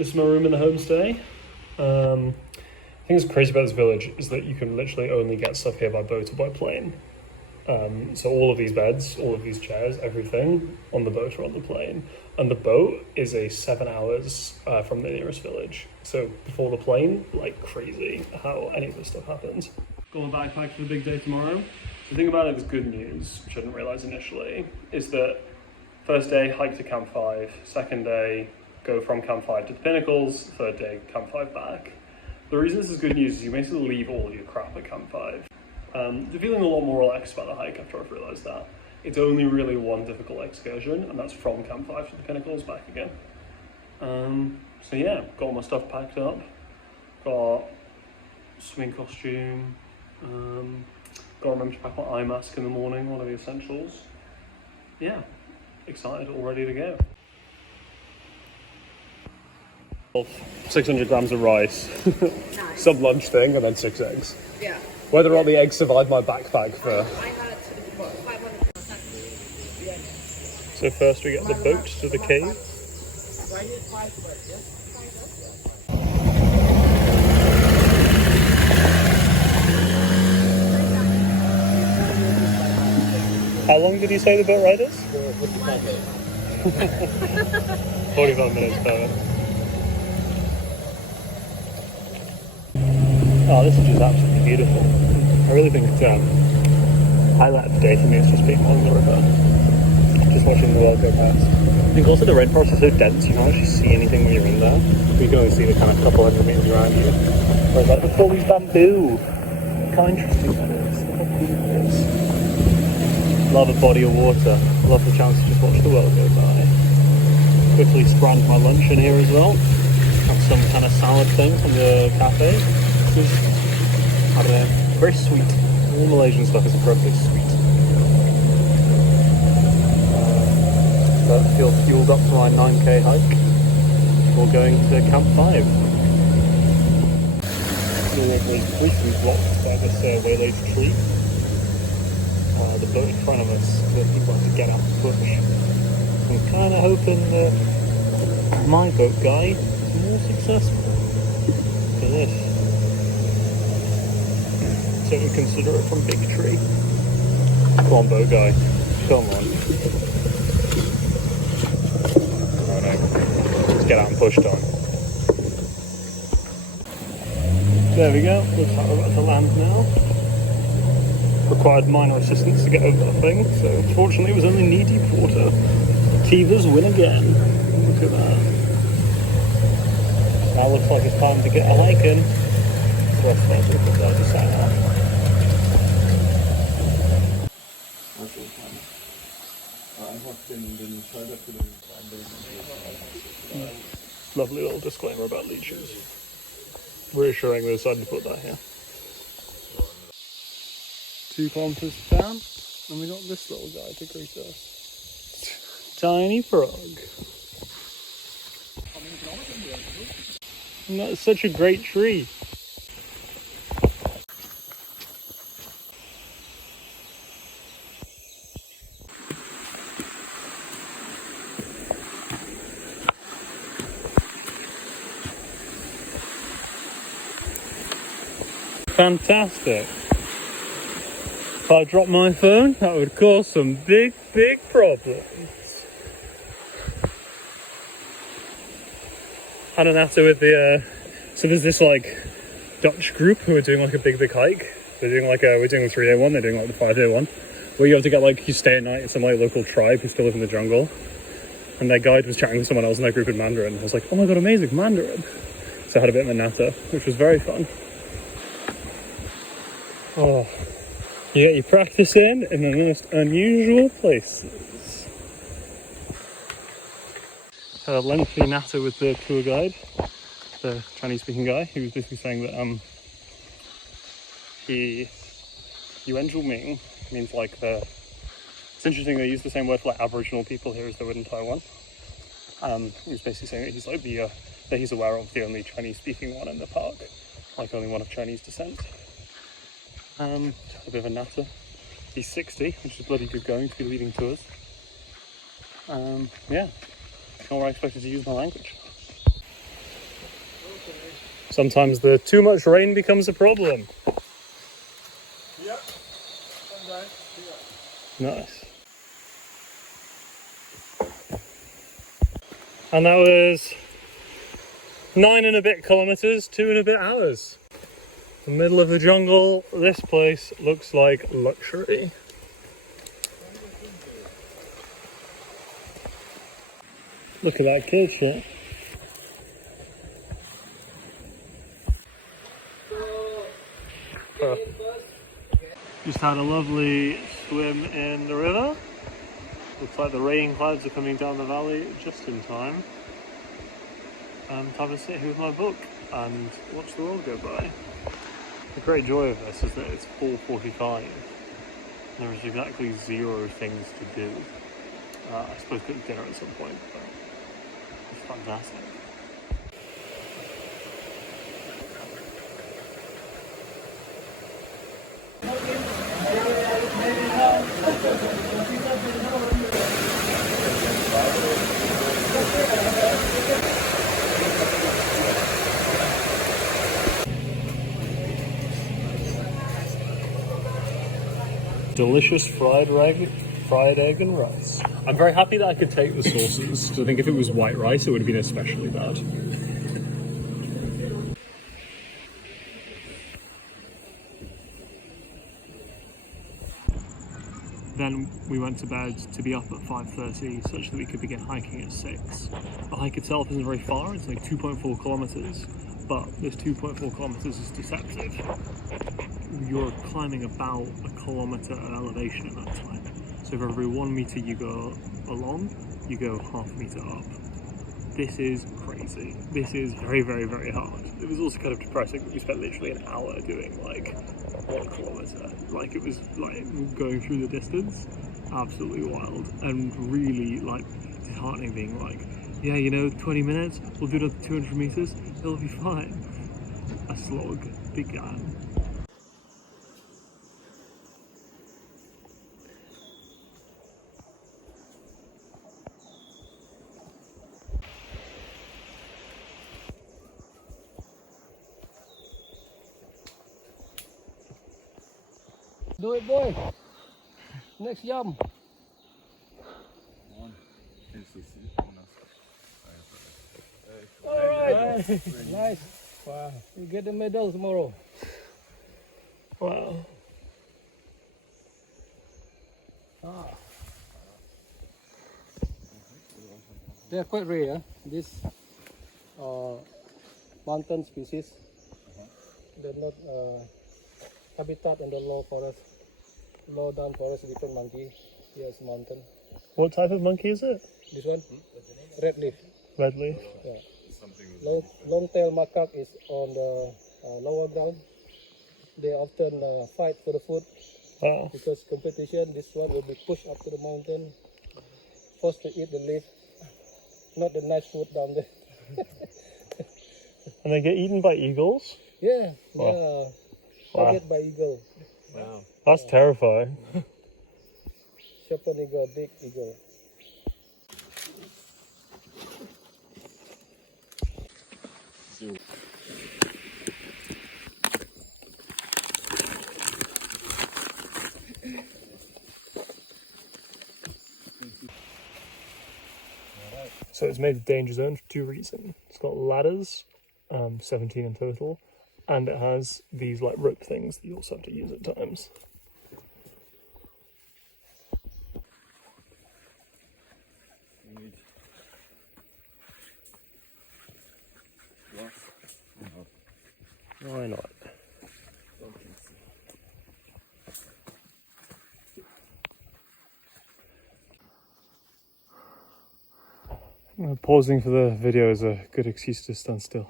This is my room in the homestay. The thing that's crazy about this village is that you can literally only get stuff here by boat or by plane. So all of these beds, all of these chairs, everything on the boat or on the plane. And the boat is 7 hours from the nearest village. So before the plane, like crazy how any of this stuff happens. Got my backpack for the big day tomorrow. The thing about it is good news, which I didn't realise initially, is that first day, hike to Camp 5. Second day, go from Camp 5 to the Pinnacles. Third day, Camp 5 back. The reason this is good news is you basically leave all of your crap at Camp 5. I'm feeling a lot more relaxed about the hike after I've realised that. It's only really one difficult excursion, and that's from Camp 5 to the Pinnacles back again. So yeah, got all my stuff packed up. Got swimming costume. Got to remember to pack my eye mask in the morning, one of the essentials. Yeah, excited, all ready to go. 600 grams of rice, Nice. some lunch thing, and then 6 eggs. Yeah. Whether or not the eggs survived my backpack for... I had 500 pounds. Yeah. So first we get the boat to the cave. How long did you say the boat ride is? 45 minutes, perfect. Oh, this is just absolutely beautiful. I really think highlight of the day for me is just being along the river. Just watching the world go past. I think also the rainforest is so dense you can't actually see anything when you're in there. You can only see the kind of couple hundred meters around you. Whereas like with all these bamboo, look how interesting that is. Look how cool it is. Love a body of water. Love the chance to just watch the world go by. Quickly sprang my lunch in here as well. Had some kind of salad thing from the cafe. I don't know, very sweet. All Malaysian stuff is appropriately sweet. But I feel fueled up for my 9k hike before going to Camp 5. The walk was briefly blocked by this waylaid tree. The boat in front of us, that people have to get out and push. I'm kind of hoping that my boat guy is more successful for this. So we consider it from Big Tree. Come on, boat guy. Come on. Oh no. Let's get out and push on. There we go. Looks like we're about to land now. Required minor assistance to get over that thing, so fortunately it was only knee-deep water. Kivas win again. Look at that. Now looks like it's time to get a hiking. So I suppose we'll put that to sign off. Lovely little disclaimer about leeches. Reassuring they decided to put that here. 2 kilometers down, and we got this little guy to greet us. Tiny frog. And that's such a great tree. Fantastic. If I dropped my phone, that would cause some big problems. Had an after with the, so there's this like Dutch group who are doing like a big hike. They're doing like we're doing the 3-day one, they're doing like the 5-day one. Where you have to get like, you stay at night in some like local tribe who still live in the jungle. And their guide was chatting with someone else in their group in Mandarin. I was like, oh my god, amazing, Mandarin. So I had a bit of a natter, which was very fun. Oh. You get your practice in the most unusual places. Had a lengthy natter with the tour guide, the Chinese speaking guy, who was basically saying that Yuan Ming means like it's interesting they use the same word for like Aboriginal people here as they would in Taiwan. He was basically saying that he's like that he's aware of the only Chinese speaking one in the park, like only one of Chinese descent. A bit of a natter. He's 60, which is bloody good going to be leading tours. Yeah, not where I expected to use my language. Sometimes the too much rain becomes a problem. Yep. Nice. And that was 9 and a bit kilometers, 2 and a bit hours. The middle of the jungle, this place looks like luxury. Look at that kitchen. Just had a lovely swim in the river. Looks like the rain clouds are coming down the valley just in time. And time to sit here with my book and watch the world go by. The great joy of this is that it's 4:45. There is exactly 0 things to do. I suppose cook dinner at some point, but it's fantastic. Delicious fried egg and rice. I'm very happy that I could take the sauces, because I think if it was white rice, it would have been especially bad. Then we went to bed to be up at 5:30, such that we could begin hiking at 6. The hike itself isn't very far, it's like 2.4 kilometers, but this 2.4 kilometers is deceptive. You're climbing about a kilometer at elevation at that time. So for every 1 meter you go along, you go half a meter up. This is crazy. This is very, very, very hard. It was also kind of depressing that we spent literally an hour doing like 1 kilometer. Like it was like going through the distance. Absolutely wild. And really like disheartening being like, yeah, you know, 20 minutes, we'll do another 200 meters, it'll be fine. A slog began. Do it, boy. Next jump. Alright. Nice. Wow. You get the medal tomorrow. Wow. They're quite rare. This mountain species. They're not habitat in the low forest. Low down forest, different monkey. Here's mountain. What type of monkey is it? This one? Red leaf. Red leaf? Yeah. Long tail macaque is on the lower ground. They often fight for the food. Oh. Because competition, this one will be pushed up to the mountain, forced to eat the leaf, not the nice food down there. And they get eaten by eagles? Yeah, Wow. yeah. Target by eagle. Wow. That's terrifying. Shepherd eagle, big eagle. So it's made a danger zone for 2 reasons. It's got ladders, 17 in total, and it has these like rope things that you also have to use at times. Why not? Pausing for the video is a good excuse to stand still.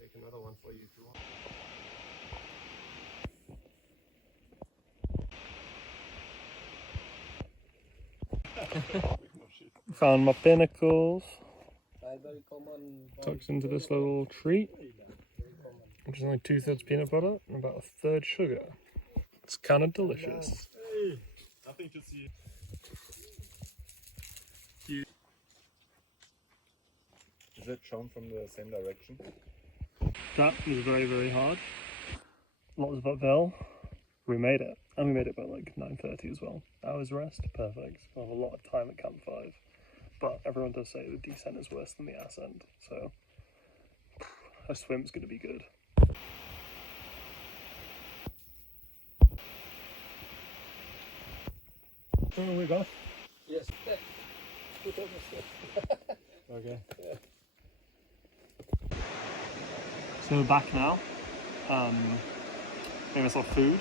Take another one for you if you want. Found my pinnacles. Very common. Tucks into this little treat, which is only 2/3 peanut butter and about 1/3 sugar. It's kind of delicious. Hey, nothing to see. Is it shown from the same direction? That was very, very hard. Lots of uphill. We made it. And we made it by like 9:30 as well. Hours rest, perfect. We'll have a lot of time at Camp 5. But everyone does say the descent is worse than the ascent, so a swim's going to be good. So we got. Yes. Okay. So we're back now. Made myself food.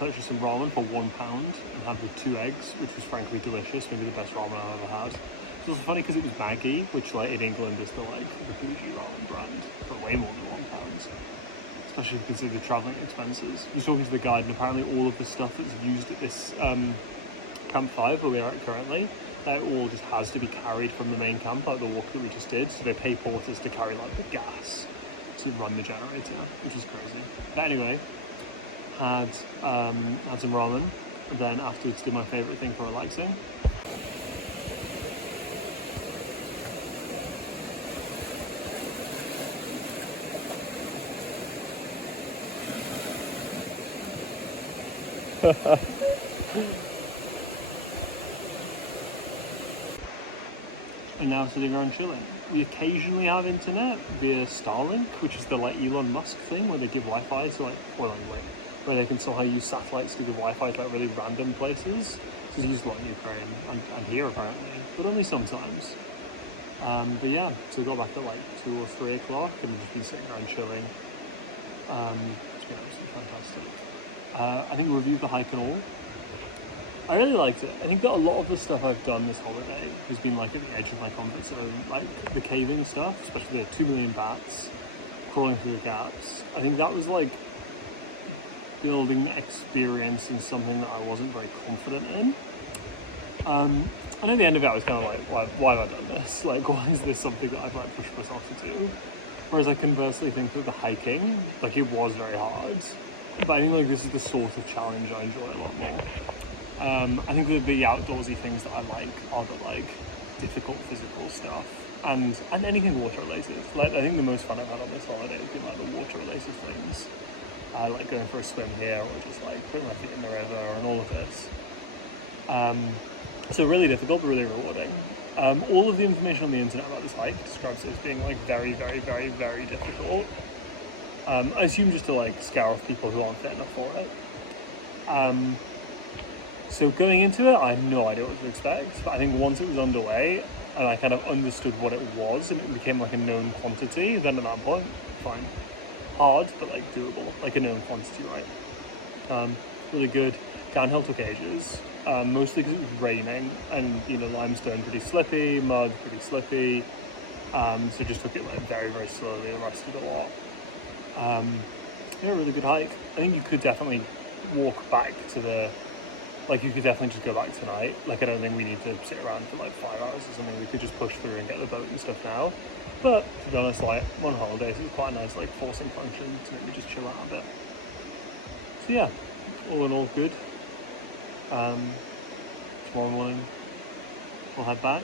Purchased some ramen for £1 and had with 2 eggs, which was frankly delicious. Maybe the best ramen I've ever had. It was funny because it was Maggi, which like in England is the like the bougie ramen brand, for way more than £1. Especially if you consider the travelling expenses. I was talking to the guide, and apparently all of the stuff that's used at this Camp 5 where we are at currently, that all just has to be carried from the main camp, like the walk that we just did. So they pay porters to carry like the gas to run the generator, which is crazy. But anyway, had some ramen, and then afterwards did my favourite thing for relaxing. And now sitting around chilling. We occasionally have internet via Starlink, which is the like Elon Musk thing where they give Wi-Fi to like, well anyway, where they can somehow use satellites to give Wi-Fi to like really random places. This is used a lot in Ukraine and here apparently, but only sometimes. But yeah, so we got back at like 2 or 3 o'clock and we've just been sitting around chilling. It's been absolutely fantastic. I think we reviewed the hike and all. I really liked it. I think that a lot of the stuff I've done this holiday has been like at the edge of my comfort zone, like the caving stuff, especially the 2 million bats, crawling through the gaps. I think that was like building experience in something that I wasn't very confident in. And at the end of it I was kind of like, why have I done this? Like, why is this something that I've like pushed myself to do? Whereas I conversely think that the hiking, like it was very hard, but I think like this is the sort of challenge I enjoy a lot more. I think that the outdoorsy things that I like are the like difficult physical stuff and anything water related. Like I think the most fun I've had on this holiday has been like the water related things. Like going for a swim here or just like putting my feet in the river and all of this. So really difficult but really rewarding. All of the information on the internet about this hike describes it as being like very, very, very, very difficult. I assume just to like scare off people who aren't fit enough for it. So going into it, I had no idea what to expect, but I think once it was underway and I kind of understood what it was and it became like a known quantity, then at that point, fine. Hard, but like doable, like a known quantity, right? Really good. Downhill took ages, mostly because it was raining and, you know, limestone pretty slippy, mud pretty slippy, so just took it like very, very slowly and rested a lot. Yeah, really good hike. I think you could definitely walk back to the, like you could definitely just go back tonight. Like I don't think we need to sit around for like 5 hours or something. We could just push through and get the boat and stuff now. But to be honest, like on holidays, it's quite a nice like forcing function to maybe just chill out a bit. So yeah, all in all good. Tomorrow morning we'll head back.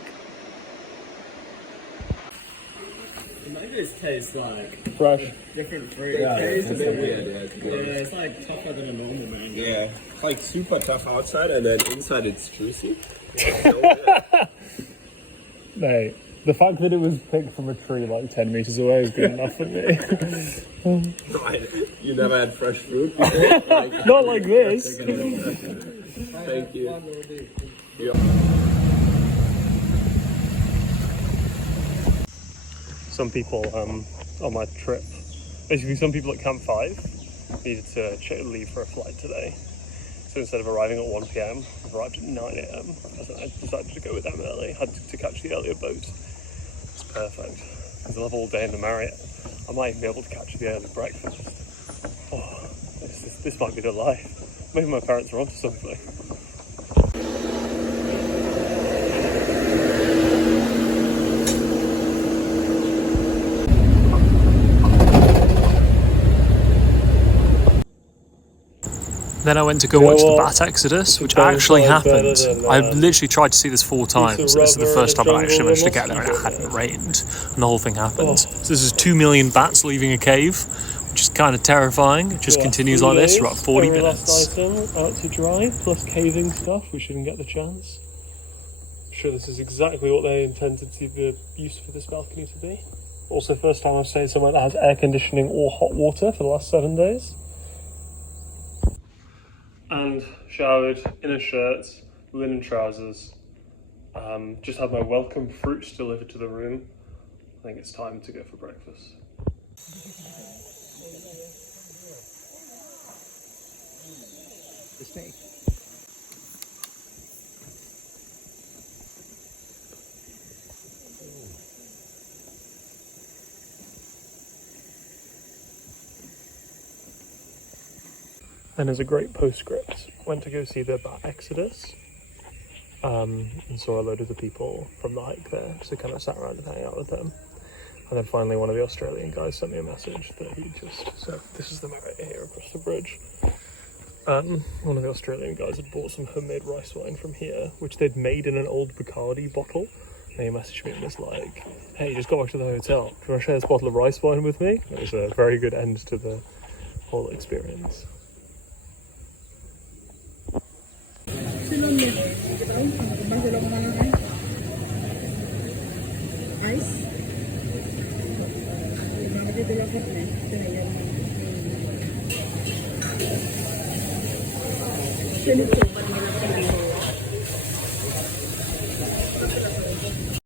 Mangoes taste like Fresh. different fruit. Yeah, It tastes a bit weird, weird. Yeah, it's like tougher than a normal mango. Yeah, it's like super tough outside and then inside it's juicy. Mate, the fact that it was picked from a tree like 10 meters away is good enough for me. You never had fresh fruit before? Like, Not like this. thank you. Some people on my trip, basically some people at Camp 5 needed to leave for a flight today. So instead of arriving at 1 PM, I've arrived at 9 AM. I decided to go with them early, had to catch the earlier boat. It's perfect, because I'll have all day in the Marriott. I might even be able to catch the early breakfast. Oh, this might be the life. Maybe my parents are onto something. Then I went to go You know watch the what? Bat Exodus, which Don't actually find better happened. than, I've literally tried to see this 4 times. of This is the rubber first in time a I actually jungle managed to with a get there and it mosquito hadn't net. rained. And the whole thing happened. Oh. So this is 2 million bats leaving a cave, which is kind of terrifying. It just Yeah, continues 3 like this days, for about 40 every minutes. last item out to dry, plus caving stuff. We shouldn't get the chance. I'm sure this is exactly what they intended the use for this balcony to be. Also, first time I've stayed somewhere that has air conditioning or hot water for the last 7 days. And showered in a shirt, linen trousers. Just had my welcome fruits delivered to the room. I think it's time to go for breakfast. And as a great postscript, went to go see the Bat Exodus, and saw a load of the people from the hike there, so kind of sat around and hang out with them. And then finally one of the Australian guys sent me a message that he just said, this is the right here across the bridge. One of the Australian guys had bought some homemade rice wine from here, which they'd made in an old Bacardi bottle. And he messaged me and was like, hey, just got back to the hotel, do you want to share this bottle of rice wine with me? It was a very good end to the whole experience. Ice.